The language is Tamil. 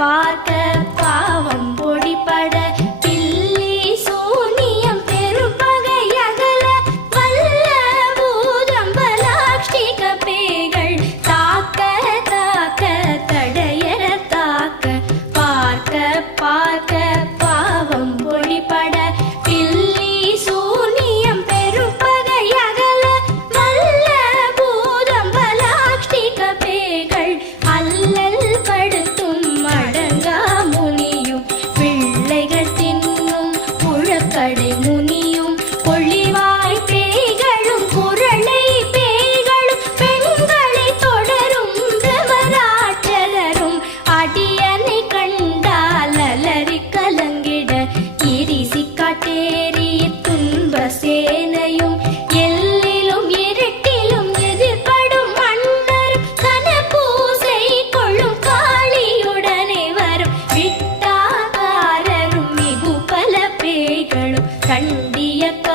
பார்க்க கடைகள் விட்டாகாரரும்